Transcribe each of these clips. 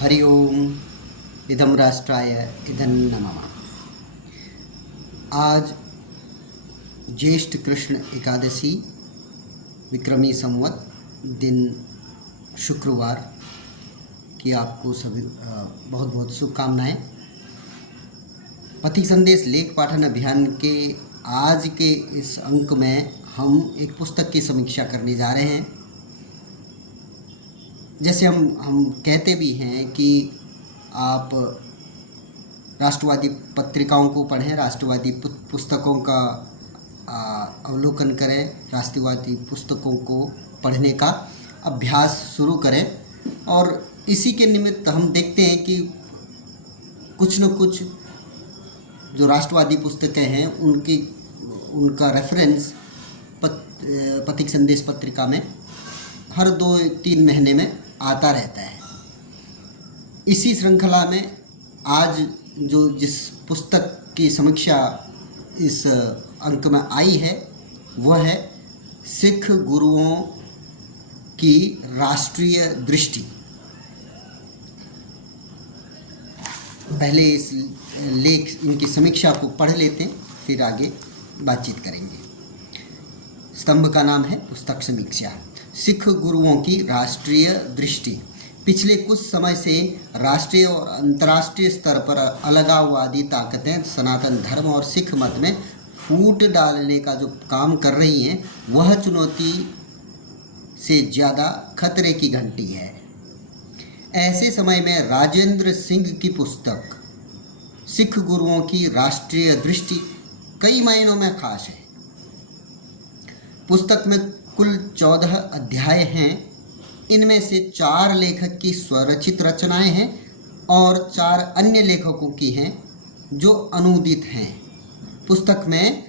हरि ओम। इदं राष्ट्राय इदं नमः। आज ज्येष्ठ कृष्ण एकादशी, विक्रमी संवत, दिन शुक्रवार की आपको सभी बहुत बहुत शुभकामनाएं। पथिक संदेश लेख पाठन अभियान के आज के इस अंक में हम एक पुस्तक की समीक्षा करने जा रहे हैं। जैसे हम कहते भी हैं कि आप राष्ट्रवादी पत्रिकाओं को पढ़ें, राष्ट्रवादी पुस्तकों का अवलोकन करें, राष्ट्रवादी पुस्तकों को पढ़ने का अभ्यास शुरू करें। और इसी के निमित्त हम देखते हैं कि कुछ न कुछ जो राष्ट्रवादी पुस्तकें हैं उनका रेफरेंस पथिक संदेश पत्रिका में हर 2-3 महीने में आता रहता है। इसी श्रृंखला में आज जिस पुस्तक की समीक्षा इस अंक में आई है वह है सिख गुरुओं की राष्ट्रीय दृष्टि। पहले इस लेख इनकी समीक्षा को पढ़ लेते हैं, फिर आगे बातचीत करेंगे। स्तंभ का नाम है पुस्तक समीक्षा, सिख गुरुओं की राष्ट्रीय दृष्टि। पिछले कुछ समय से राष्ट्रीय और अंतर्राष्ट्रीय स्तर पर अलगाववादी ताकतें सनातन धर्म और सिख मत में फूट डालने का जो काम कर रही हैं वह चुनौती से ज़्यादा खतरे की घंटी है। ऐसे समय में राजेंद्र सिंह की पुस्तक सिख गुरुओं की राष्ट्रीय दृष्टि कई मायनों में खास है। पुस्तक में कुल 14 अध्याय हैं। इनमें से 4 लेखक की स्वरचित रचनाएं हैं और 4 अन्य लेखकों की हैं जो अनूदित हैं। पुस्तक में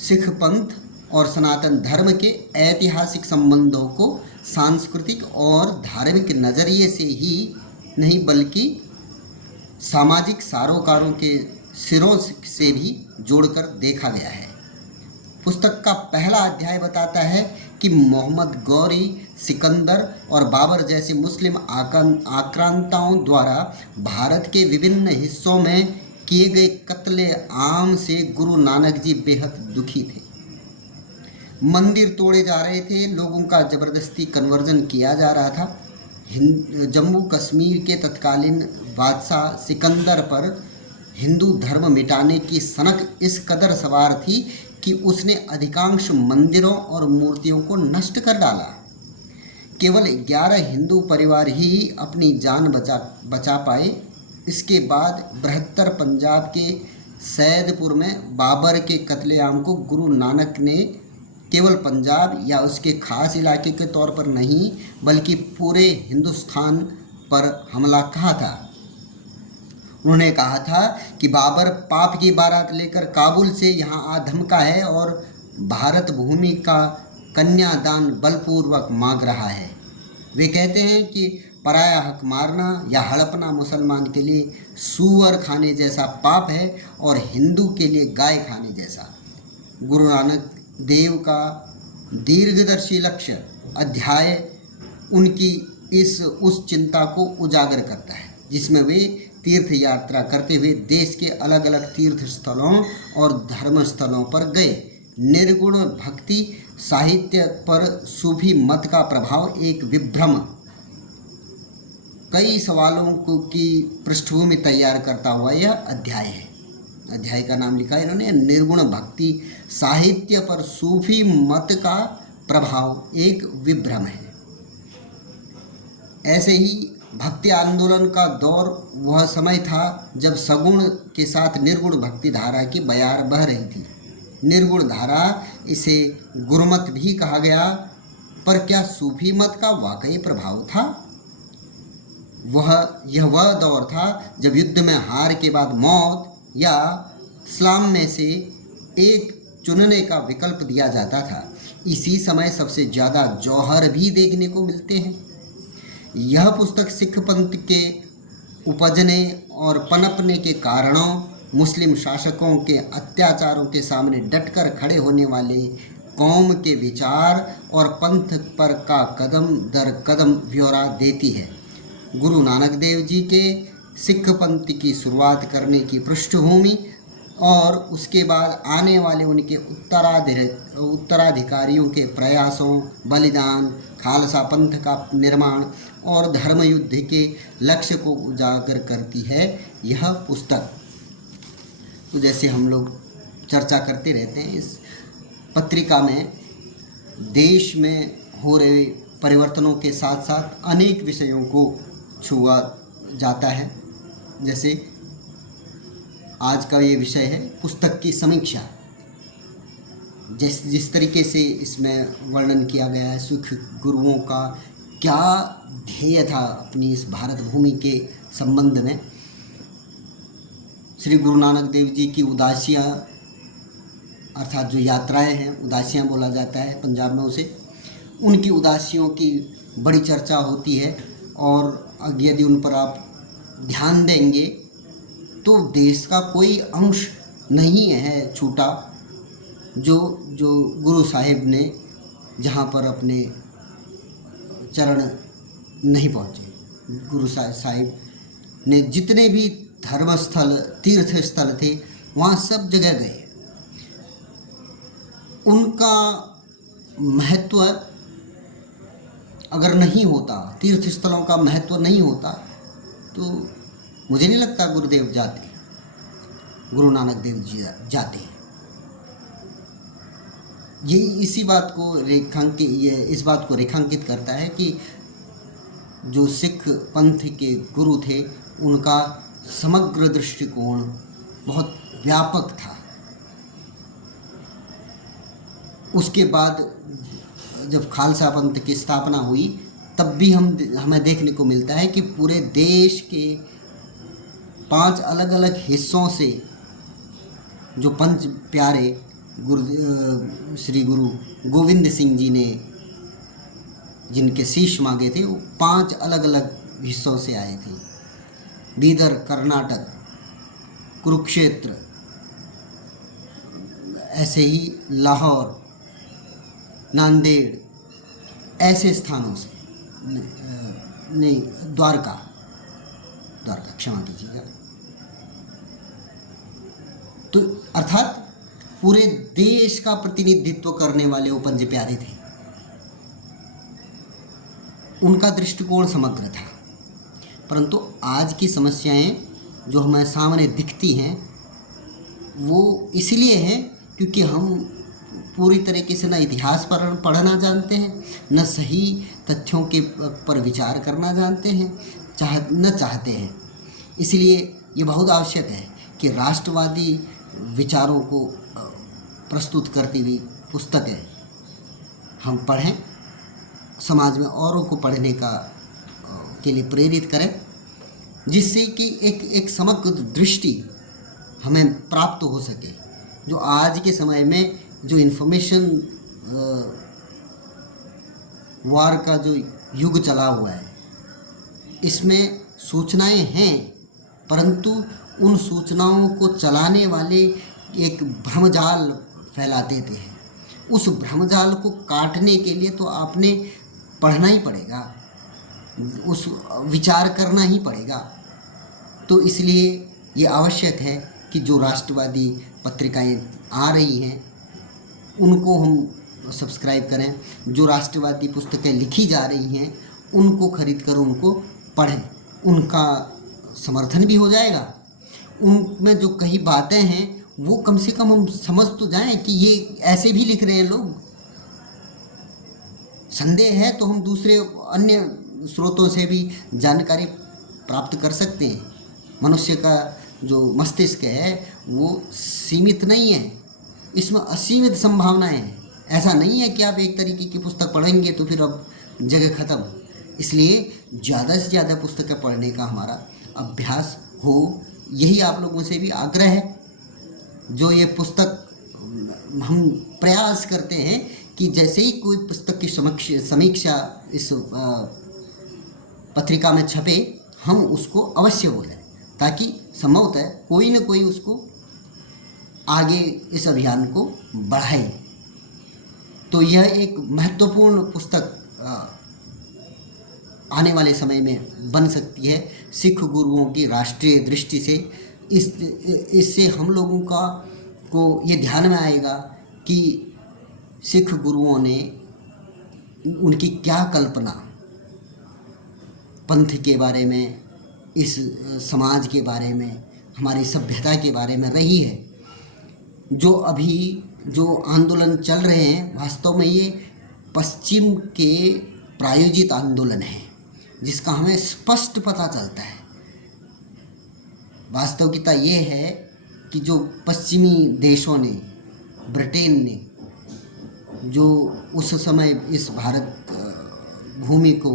सिख पंथ और सनातन धर्म के ऐतिहासिक संबंधों को सांस्कृतिक और धार्मिक नज़रिए से ही नहीं बल्कि सामाजिक सरोकारों के सिरों से भी जोड़कर देखा गया है। पुस्तक का पहला अध्याय बताता है कि मोहम्मद गौरी, सिकंदर और बाबर जैसे मुस्लिम आक्रांताओं द्वारा भारत के विभिन्न हिस्सों में किए गए कत्ले आम से गुरु नानक जी बेहद दुखी थे। मंदिर तोड़े जा रहे थे, लोगों का ज़बरदस्ती कन्वर्जन किया जा रहा था। जम्मू कश्मीर के तत्कालीन बादशाह सिकंदर पर हिंदू धर्म मिटाने की सनक इस कदर सवार थी कि उसने अधिकांश मंदिरों और मूर्तियों को नष्ट कर डाला। केवल 11 हिंदू परिवार ही अपनी जान बचा पाए। इसके बाद बृहत्तर पंजाब के सैदपुर में बाबर के कत्लेआम को गुरु नानक ने केवल पंजाब या उसके खास इलाके के तौर पर नहीं बल्कि पूरे हिंदुस्तान पर हमला कहा था। उन्होंने कहा था कि बाबर पाप की बारात लेकर काबुल से यहाँ आ धमका है और भारत भूमि का कन्यादान बलपूर्वक मांग रहा है। वे कहते हैं कि पराया हक मारना या हड़पना मुसलमान के लिए सूअर खाने जैसा पाप है और हिंदू के लिए गाय खाने जैसा। गुरु नानक देव का दीर्घदर्शी लक्ष्य अध्याय उनकी उस चिंता को उजागर करता है जिसमें वे तीर्थ यात्रा करते हुए देश के अलग अलग तीर्थ स्थलों और धर्म स्थलों पर गए। निर्गुण भक्ति साहित्य पर सूफी मत का प्रभाव एक विभ्रम कई सवालों की पृष्ठभूमि तैयार करता हुआ यह अध्याय है। अध्याय का नाम लिखा है इन्होंने, निर्गुण भक्ति साहित्य पर सूफी मत का प्रभाव एक विभ्रम है। ऐसे ही भक्ति आंदोलन का दौर वह समय था जब सगुण के साथ निर्गुण भक्ति धारा की बयार बह रही थी। निर्गुण धारा, इसे गुरुमत भी कहा गया, पर क्या सूफी मत का वाकई प्रभाव था? यह वह दौर था जब युद्ध में हार के बाद मौत या इस्लाम में से एक चुनने का विकल्प दिया जाता था। इसी समय सबसे ज़्यादा जौहर भी देखने को मिलते हैं। यह पुस्तक सिख पंथ के उपजने और पनपने के कारणों, मुस्लिम शासकों के अत्याचारों के सामने डटकर खड़े होने वाले कौम के विचार और पंथ पर का कदम दर कदम ब्यौरा देती है। गुरु नानक देव जी के सिख पंथ की शुरुआत करने की पृष्ठभूमि और उसके बाद आने वाले उनके उत्तराधिकारियों के प्रयासों, बलिदान, खालसा पंथ का निर्माण और धर्म युद्ध के लक्ष्य को उजागर करती है यह पुस्तक। तो जैसे हम लोग चर्चा करते रहते हैं, इस पत्रिका में देश में हो रहे परिवर्तनों के साथ साथ अनेक विषयों को छुआ जाता है। जैसे आज का ये विषय है पुस्तक की समीक्षा। जिस तरीके से इसमें वर्णन किया गया है सिख गुरुओं का क्या ध्येय था अपनी इस भारत भूमि के संबंध में। श्री गुरु नानक देव जी की उदासियाँ अर्थात जो यात्राएं हैं, उदासियाँ बोला जाता है पंजाब में उसे, उनकी उदासियों की बड़ी चर्चा होती है। और यदि उन पर आप ध्यान देंगे तो देश का कोई अंश नहीं है छूटा जो गुरु साहिब ने जहाँ पर अपने चरण नहीं पहुँचे। गुरु साहिब ने जितने भी धर्मस्थल, तीर्थ स्थल थे, वहाँ सब जगह गए। उनका महत्व अगर नहीं होता, तीर्थ स्थलों का महत्व नहीं होता, तो मुझे नहीं लगता गुरुदेव जाते, गुरु नानक देव जी जाते। ये इस बात को रेखांकित करता है कि जो सिख पंथ के गुरु थे उनका समग्र दृष्टिकोण बहुत व्यापक था। उसके बाद जब खालसा पंथ की स्थापना हुई तब भी हमें देखने को मिलता है कि पूरे देश के 5 अलग अलग हिस्सों से जो पंच प्यारे श्री गुरु गोविंद सिंह जी ने जिनके शीश मांगे थे, वो 5 अलग अलग हिस्सों से आए थे। बीदर कर्नाटक, कुरुक्षेत्र, ऐसे ही लाहौर, नांदेड़, ऐसे स्थानों से नहीं, द्वारका क्षमा कीजिएगा। तो अर्थात पूरे देश का प्रतिनिधित्व करने वाले वो पंच प्यारे थे। उनका दृष्टिकोण समग्र था। परंतु आज की समस्याएं जो हमारे सामने दिखती हैं वो इसलिए हैं क्योंकि हम पूरी तरीके से न इतिहास पर पढ़ना जानते हैं, न सही तथ्यों के पर विचार करना जानते हैं, चाहते हैं। इसलिए ये बहुत आवश्यक है कि राष्ट्रवादी विचारों को प्रस्तुत करती हुई पुस्तकें हम पढ़ें, समाज में औरों को पढ़ने के लिए प्रेरित करें, जिससे कि एक समग्र दृष्टि हमें प्राप्त हो सके। जो आज के समय में जो इन्फॉर्मेशन वार का जो युग चला हुआ है, इसमें सूचनाएं हैं, परंतु उन सूचनाओं को चलाने वाले एक भ्रमजाल फैला देते हैं। उस भ्रमजाल को काटने के लिए तो आपने पढ़ना ही पड़ेगा, उस विचार करना ही पड़ेगा। तो इसलिए ये आवश्यक है कि जो राष्ट्रवादी पत्रिकाएं आ रही हैं उनको हम सब्सक्राइब करें, जो राष्ट्रवादी पुस्तकें लिखी जा रही हैं उनको खरीद कर उनको पढ़ें, उनका समर्थन भी हो जाएगा। उनमें जो कई बातें हैं वो कम से कम हम समझ तो जाएं कि ये ऐसे भी लिख रहे हैं लोग। संदेह है तो हम दूसरे अन्य स्रोतों से भी जानकारी प्राप्त कर सकते हैं। मनुष्य का जो मस्तिष्क है वो सीमित नहीं है, इसमें असीमित संभावनाएं हैं। ऐसा नहीं है कि आप एक तरीके की पुस्तक पढ़ेंगे तो फिर अब जगह ख़त्म। इसलिए ज़्यादा से ज़्यादा पुस्तकें पढ़ने का हमारा अभ्यास हो, यही आप लोगों से भी आग्रह है। जो ये पुस्तक हम प्रयास करते हैं कि जैसे ही कोई पुस्तक की समीक्षा इस पत्रिका में छपे हम उसको अवश्य बोलें, ताकि संभवतः कोई न कोई उसको आगे इस अभियान को बढ़ाए। तो यह एक महत्वपूर्ण पुस्तक आने वाले समय में बन सकती है सिख गुरुओं की राष्ट्रीय दृष्टि से। इससे हम लोगों को ये ध्यान में आएगा कि सिख गुरुओं ने उनकी क्या कल्पना पंथ के बारे में, इस समाज के बारे में, हमारी सभ्यता के बारे में रही है। जो अभी जो आंदोलन चल रहे हैं, वास्तव में ये पश्चिम के प्रायोजित आंदोलन है, जिसका हमें स्पष्ट पता चलता है। वास्तविकता ये है कि जो पश्चिमी देशों ने, ब्रिटेन ने, जो उस समय इस भारत भूमि को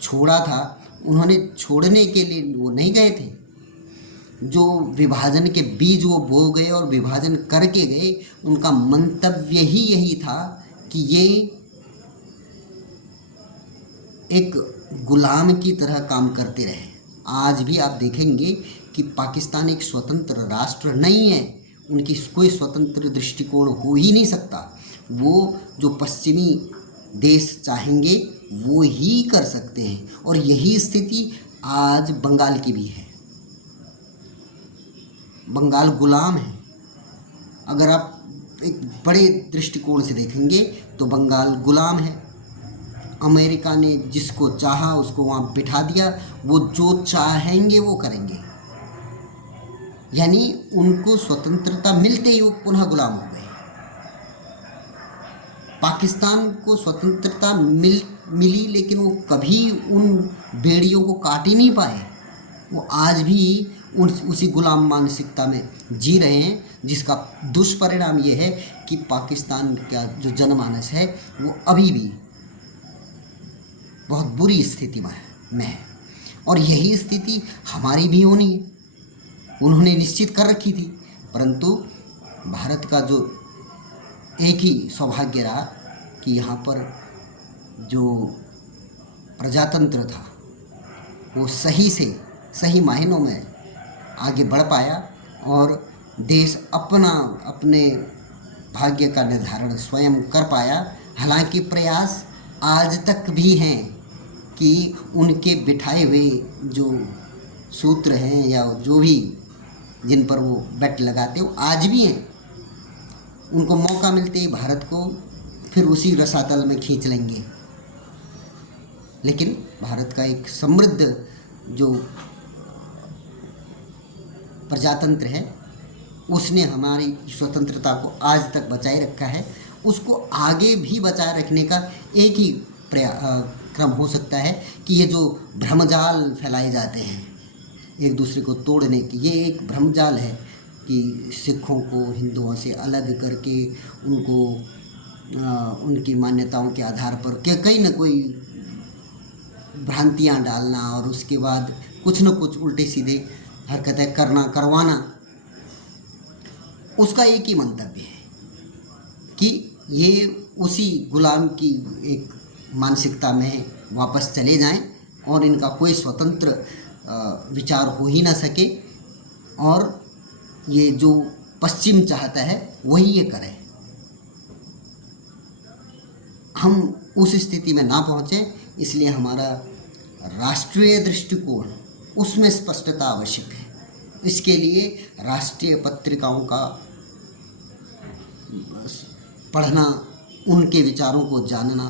छोड़ा था, उन्होंने छोड़ने के लिए वो नहीं गए थे। जो विभाजन के बीज वो बो गए और विभाजन करके गए, उनका मंतव्य ही यही था कि ये एक गुलाम की तरह काम करते रहे। आज भी आप देखेंगे कि पाकिस्तान एक स्वतंत्र राष्ट्र नहीं है, उनकी कोई स्वतंत्र दृष्टिकोण हो ही नहीं सकता। वो जो पश्चिमी देश चाहेंगे वो ही कर सकते हैं, और यही स्थिति आज बंगाल की भी है। बंगाल गुलाम है। अगर आप एक बड़े दृष्टिकोण से देखेंगे तो बंगाल गुलाम है। अमेरिका ने जिसको चाहा उसको वहाँ बिठा दिया, वो जो चाहेंगे वो करेंगे। यानी उनको स्वतंत्रता मिलते ही वो पुनः गुलाम हो गए। पाकिस्तान को स्वतंत्रता मिली, लेकिन वो कभी उन बेड़ियों को काट ही नहीं पाए। वो आज भी उसी गुलाम मानसिकता में जी रहे हैं, जिसका दुष्परिणाम ये है कि पाकिस्तान का जो जनमानस है वो अभी भी बहुत बुरी स्थिति में है। और यही स्थिति हमारी भी होनी है, उन्होंने निश्चित कर रखी थी। परंतु भारत का जो एक ही सौभाग्य रहा कि यहाँ पर जो प्रजातंत्र था वो सही मायनों में आगे बढ़ पाया, और देश अपने भाग्य का निर्धारण स्वयं कर पाया। हालांकि प्रयास आज तक भी हैं कि उनके बिठाए हुए जो सूत्र हैं या जो भी जिन पर वो बेट लगाते हो आज भी हैं। उनको मौका मिलते ही भारत को फिर उसी रसातल में खींच लेंगे। लेकिन भारत का एक समृद्ध जो प्रजातंत्र है, उसने हमारी स्वतंत्रता को आज तक बचाए रखा है। उसको आगे भी बचाए रखने का एक ही क्रम हो सकता है कि ये जो भ्रमजाल फैलाए जाते हैं एक दूसरे को तोड़ने की, ये एक भ्रमजाल है कि सिखों को हिंदुओं से अलग करके उनको उनकी मान्यताओं के आधार पर कहीं ना कोई भ्रांतियाँ डालना, और उसके बाद कुछ न कुछ उल्टे सीधे हरकतें करवाना। उसका एक ही मंतव्य है कि ये उसी गुलाम की एक मानसिकता में वापस चले जाएं और इनका कोई स्वतंत्र विचार हो ही ना सके, और ये जो पश्चिम चाहता है वही ये करे। हम उस स्थिति में ना पहुँचे, इसलिए हमारा राष्ट्रीय दृष्टिकोण उसमें स्पष्टता आवश्यक है। इसके लिए राष्ट्रीय पत्रिकाओं का पढ़ना, उनके विचारों को जानना,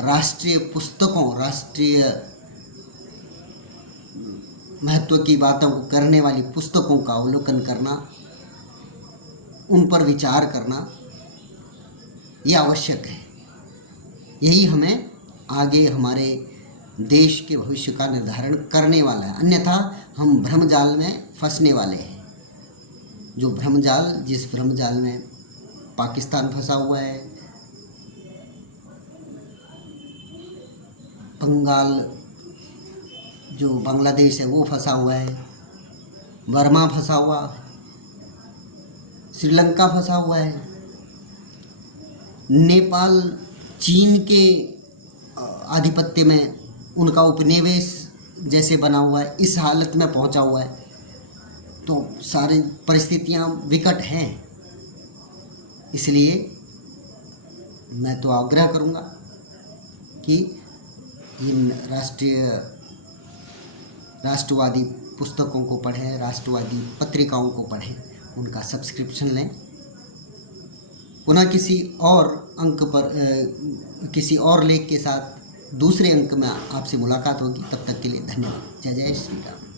राष्ट्रीय पुस्तकों, राष्ट्रीय महत्व की बातों को करने वाली पुस्तकों का अवलोकन करना, उन पर विचार करना, यह आवश्यक है। यही हमें आगे हमारे देश के भविष्य का निर्धारण करने वाला है। अन्यथा हम भ्रमजाल में फंसने वाले हैं। जो भ्रमजाल, जिस भ्रमजाल में पाकिस्तान फंसा हुआ है, बंगाल जो बांग्लादेश है वो फंसा हुआ है, बर्मा फंसा हुआ है, श्रीलंका फंसा हुआ है, नेपाल चीन के आधिपत्य में उनका उपनिवेश जैसे बना हुआ है, इस हालत में पहुंचा हुआ है। तो सारी परिस्थितियां विकट हैं। इसलिए मैं तो आग्रह करूंगा कि इन राष्ट्रवादी पुस्तकों को पढ़ें, राष्ट्रवादी पत्रिकाओं को पढ़ें, उनका सब्सक्रिप्शन लें। पुनः किसी और अंक पर किसी और लेख के साथ दूसरे अंक में आपसे मुलाकात होगी। तब तक के लिए धन्यवाद। जय जय श्री राम।